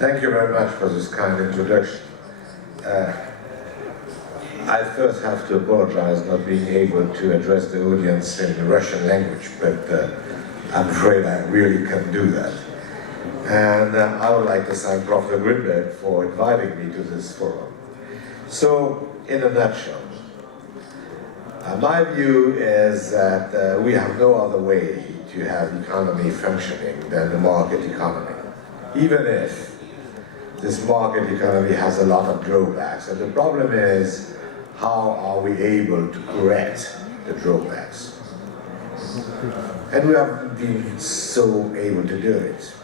Thank you very much for this kind introduction. I first have to apologize not being able to address the audience in the Russian language, but I'm afraid I really can't do that. And I would like to thank Professor Grimberg for inviting me to this forum. So, in a nutshell, my view is that we have no other way to have economy functioning than the market economy, even if this market economy has a lot of drawbacks. And the problem is, how are we able to correct the drawbacks? And we haven't been so able to do it.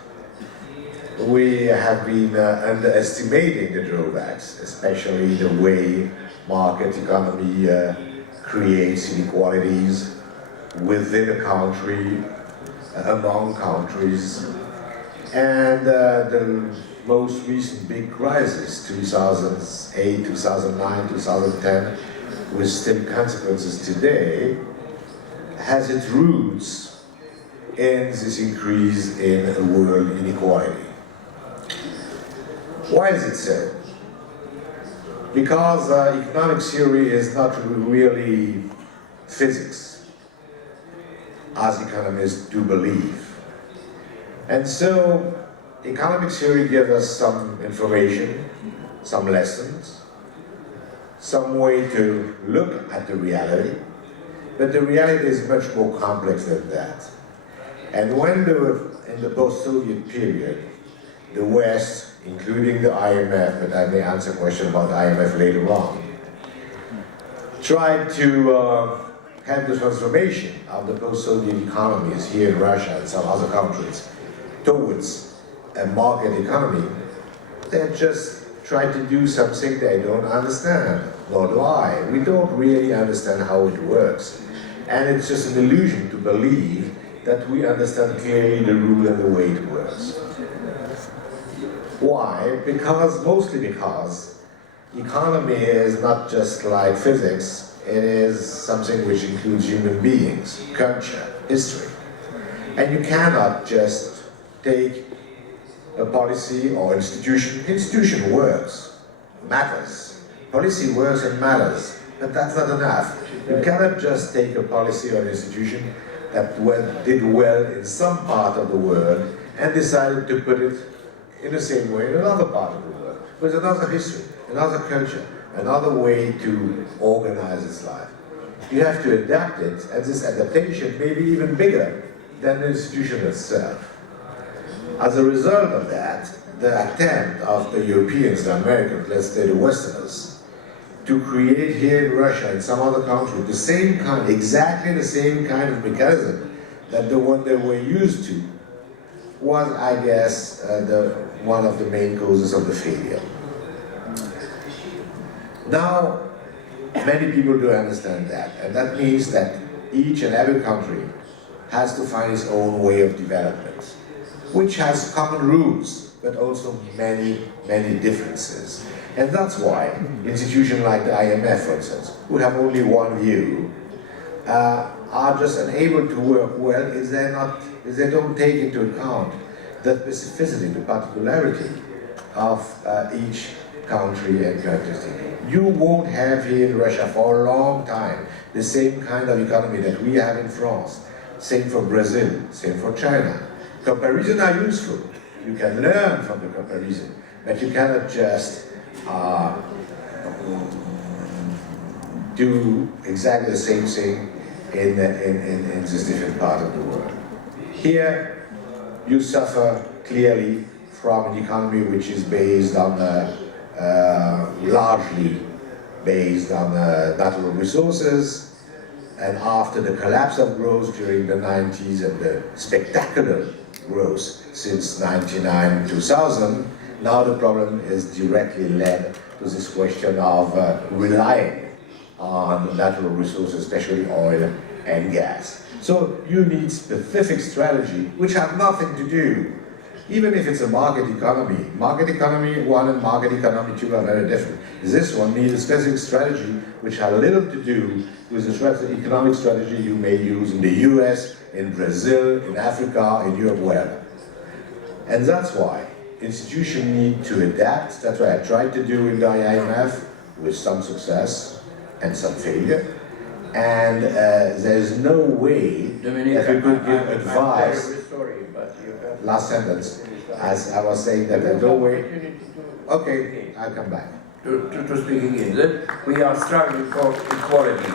We have been underestimating the drawbacks, especially the way market economy creates inequalities within a country, among countries. And the most recent big crisis, 2008, 2009, 2010, with still consequences today, has its roots in this increase in world inequality. Why is it so? Because economic theory is not really physics, as economists do believe. And so, economic theory gives us some information, some lessons, some way to look at the reality, but the reality is much more complex than that. And when in the post-Soviet period, the West, including the IMF, but I may answer a question about the IMF later on, tried to have the transformation of the post-Soviet economies here in Russia and some other countries towards a market economy, they just try to do something they don't understand, nor do I. We don't really understand how it works. And it's just an illusion to believe that we understand clearly the rule and the way it works. Why? Mostly because economy is not just like physics, it is something which includes human beings, culture, history. And you cannot just take a policy or institution. Institution works, matters. Policy works and matters, but that's not enough. You cannot just take a policy or an institution that did well in some part of the world and decided to put it in the same way in another part of the world, with another history, another culture, another way to organize its life. You have to adapt it, and this adaptation may be even bigger than the institution itself. As a result of that, the attempt of the Europeans, the Americans, let's say the Westerners, to create here in Russia and some other country the same kind, exactly the same kind of mechanism that the one they were used to, was, I guess, one of the main causes of the failure. Now, many people do understand that, and that means that each and every country has to find its own way of development, which has common rules, but also many, many differences. And that's why institutions like the IMF, for instance, who have only one view, are just unable to work well if they don't take into account the specificity, the particularity of each country and characteristic. You won't have here in Russia for a long time the same kind of economy that we have in France. Same for Brazil, same for China. Comparisons are useful. You can learn from the comparison, but you cannot just do exactly the same thing in this different part of the world. Here, you suffer clearly from an economy which is based on, largely based on natural resources, and after the collapse of growth during the 90s and the spectacular growth since 1999 2000, now the problem is directly led to this question of relying on natural resources, especially oil and gas. So you need specific strategy which have nothing to do, even if it's a market economy. Market economy 1 and market economy 2 are very different. This one needs a specific strategy which has little to do with the economic strategy you may use in the US, in Brazil, in Africa, in Europe, wherever. And that's why institutions need to adapt. That's what I tried to do in the IMF, with some success and some failure. And there's no way Dominic, that we could give advice. I'm sorry, but you have Last sentence, as I was saying, that there's no way. Okay, I'll come back. to speak again. That we are struggling for equality.